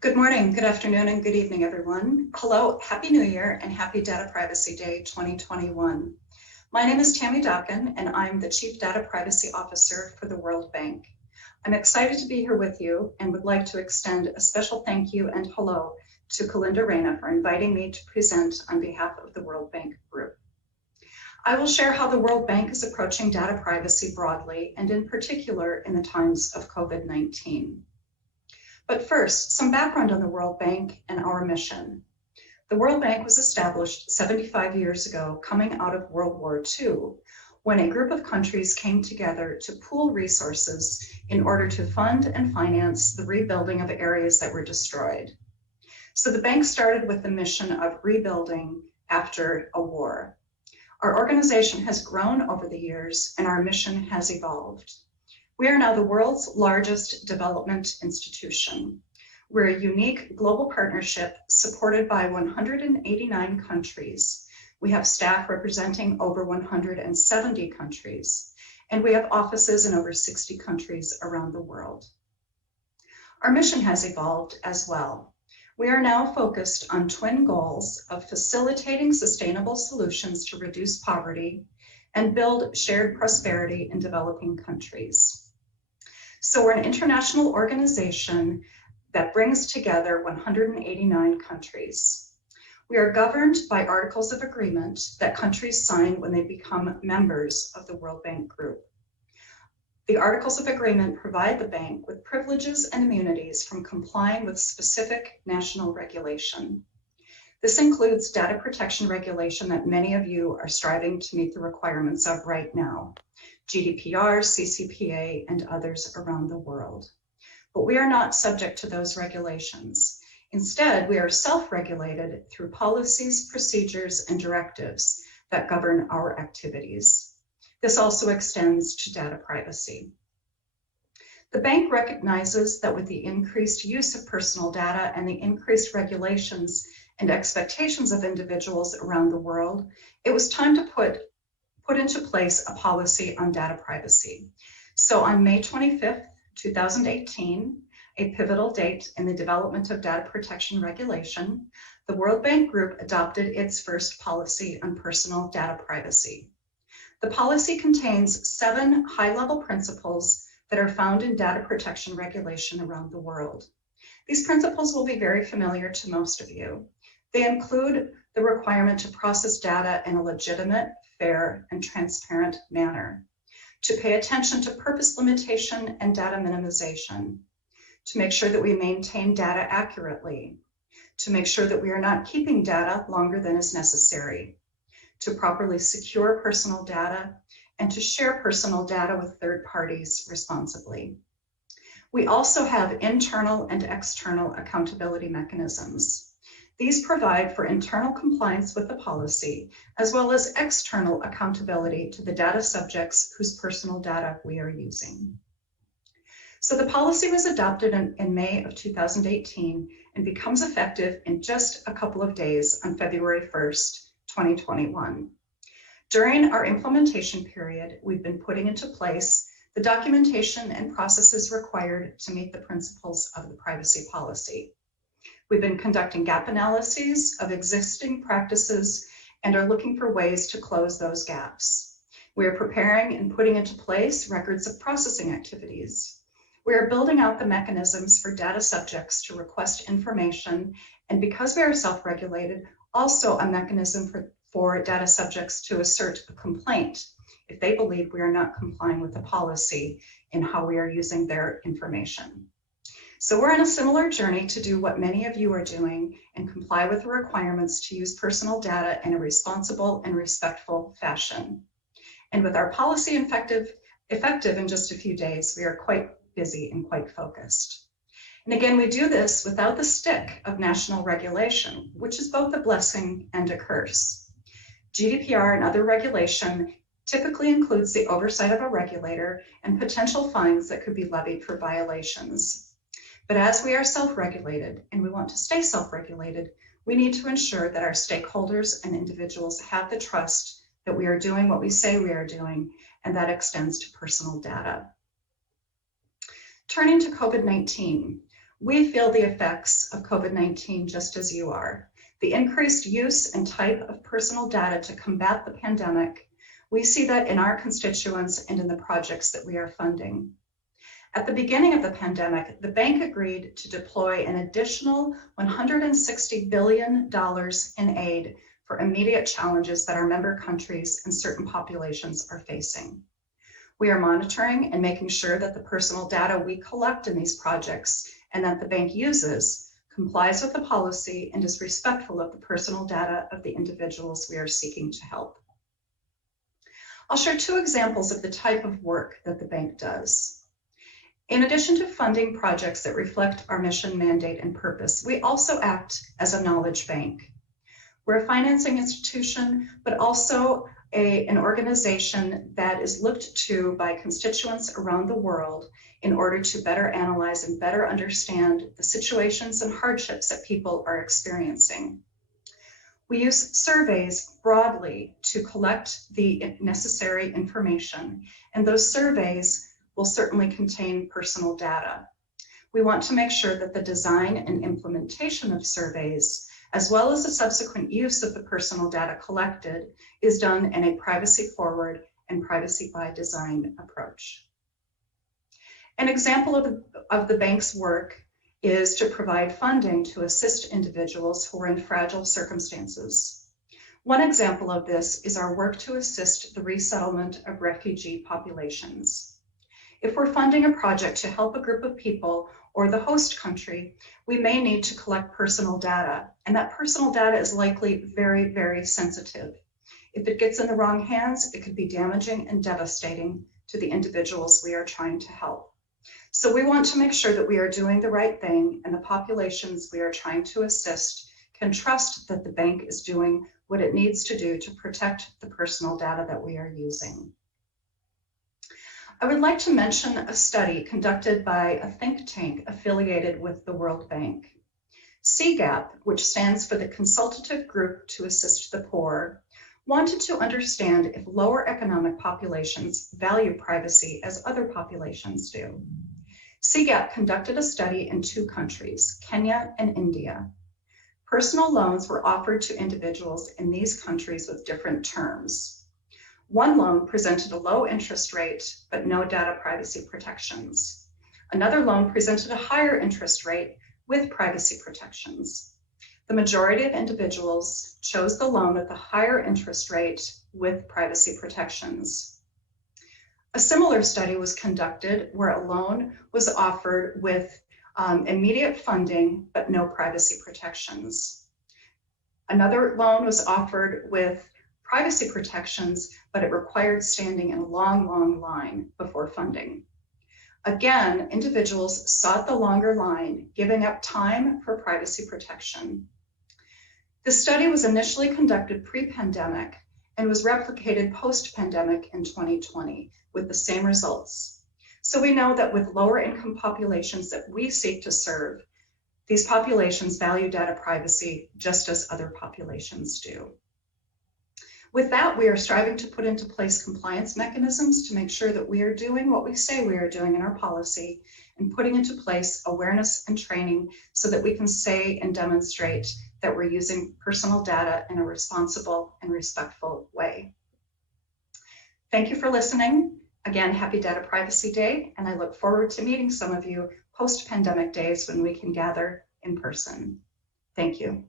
Good morning, good afternoon, and good evening, everyone. Hello, Happy New Year and Happy Data Privacy Day 2021. My name is Tammy Dockin, and I'm the Chief Data Privacy Officer for the World Bank. I'm excited to be here with you and would like to extend a special thank you and hello to Kalinda Reyna for inviting me to present on behalf of the World Bank Group. I will share how the World Bank is approaching data privacy broadly and in particular in the times of COVID-19. But first, some background on the World Bank and our mission. The World Bank was established 75 years ago, coming out of World War II, when a group of countries came together to pool resources in order to fund and finance the rebuilding of areas that were destroyed. So the bank started with the mission of rebuilding after a war. Our organization has grown over the years and our mission has evolved. We are now the world's largest development institution. We're a unique global partnership supported by 189 countries. We have staff representing over 170 countries, and we have offices in over 60 countries around the world. Our mission has evolved as well. We are now focused on twin goals of facilitating sustainable solutions to reduce poverty and build shared prosperity in developing countries. So we're an international organization that brings together 189 countries. We are governed by articles of agreement that countries sign when they become members of the World Bank Group. The articles of agreement provide the bank with privileges and immunities from complying with specific national regulation. This includes data protection regulation that many of you are striving to meet the requirements of right now. GDPR, CCPA, and others around the world. But we are not subject to those regulations. Instead, we are self-regulated through policies, procedures, and directives that govern our activities. This also extends to data privacy. The bank recognizes that with the increased use of personal data and the increased regulations and expectations of individuals around the world, it was time to put into place a policy on data privacy. So on May 25th, 2018, a pivotal date in the development of data protection regulation, the World Bank Group adopted its first policy on personal data privacy. The policy contains 7 high-level principles that are found in data protection regulation around the world. These principles will be very familiar to most of you. They include the requirement to process data in a legitimate, fair, and transparent manner, to pay attention to purpose limitation and data minimization, to make sure that we maintain data accurately, to make sure that we are not keeping data longer than is necessary, to properly secure personal data, and to share personal data with third parties responsibly. We also have internal and external accountability mechanisms. These provide for internal compliance with the policy, as well as external accountability to the data subjects whose personal data we are using. So the policy was adopted in May of 2018 and becomes effective in just a couple of days on February 1st, 2021. During our implementation period, we've been putting into place the documentation and processes required to meet the principles of the privacy policy. We've been conducting gap analyses of existing practices and are looking for ways to close those gaps. We are preparing and putting into place records of processing activities. We are building out the mechanisms for data subjects to request information, and because we are self-regulated, also a mechanism for data subjects to assert a complaint if they believe we are not complying with the policy in how we are using their information. So we're on a similar journey to do what many of you are doing and comply with the requirements to use personal data in a responsible and respectful fashion. And with our policy effective in just a few days, we are quite busy and quite focused. And again, we do this without the stick of national regulation, which is both a blessing and a curse. GDPR and other regulation typically includes the oversight of a regulator and potential fines that could be levied for violations. But as we are self-regulated and we want to stay self-regulated, we need to ensure that our stakeholders and individuals have the trust that we are doing what we say we are doing, and that extends to personal data. Turning to COVID-19, We feel the effects of COVID-19 just as you are. The increased use and type of personal data to combat the pandemic, we see that in our constituents and in the projects that we are funding. At the beginning of the pandemic, the bank agreed to deploy an additional $160 billion in aid for immediate challenges that our member countries and certain populations are facing. We are monitoring and making sure that the personal data we collect in these projects and that the bank uses complies with the policy and is respectful of the personal data of the individuals we are seeking to help. I'll share two examples of the type of work that the bank does. In addition to funding projects that reflect our mission, mandate, and purpose, we also act as a knowledge bank. We're a financing institution, but also an organization that is looked to by constituents around the world in order to better analyze and better understand the situations and hardships that people are experiencing. We use surveys broadly to collect the necessary information, and those surveys will certainly contain personal data. We want to make sure that the design and implementation of surveys, as well as the subsequent use of the personal data collected, is done in a privacy-forward and privacy-by-design approach. An example of the bank's work is to provide funding to assist individuals who are in fragile circumstances. One example of this is our work to assist the resettlement of refugee populations. If we're funding a project to help a group of people or the host country, we may need to collect personal data, and that personal data is likely very, very sensitive. If it gets in the wrong hands, it could be damaging and devastating to the individuals we are trying to help. So we want to make sure that we are doing the right thing, and the populations we are trying to assist can trust that the bank is doing what it needs to do to protect the personal data that we are using. I would like to mention a study conducted by a think tank affiliated with the World Bank. Seagap, which stands for the Consultative Group to Assist the Poor, wanted to understand if lower economic populations value privacy as other populations do. Seagap conducted a study in two countries, Kenya and India. Personal loans were offered to individuals in these countries with different terms. One loan presented a low interest rate, but no data privacy protections. Another loan presented a higher interest rate with privacy protections. The majority of individuals chose the loan with the higher interest rate with privacy protections. A similar study was conducted where a loan was offered with immediate funding, but no privacy protections. Another loan was offered with privacy protections, but it required standing in a long, long line before funding. Again, individuals sought the longer line, giving up time for privacy protection. The study was initially conducted pre-pandemic and was replicated post-pandemic in 2020 with the same results. So we know that with lower income populations that we seek to serve, these populations value data privacy just as other populations do. With that, we are striving to put into place compliance mechanisms to make sure that we are doing what we say we are doing in our policy and putting into place awareness and training so that we can say and demonstrate that we're using personal data in a responsible and respectful way. Thank you for listening. Again, happy Data Privacy Day, and I look forward to meeting some of you post-pandemic days when we can gather in person. Thank you.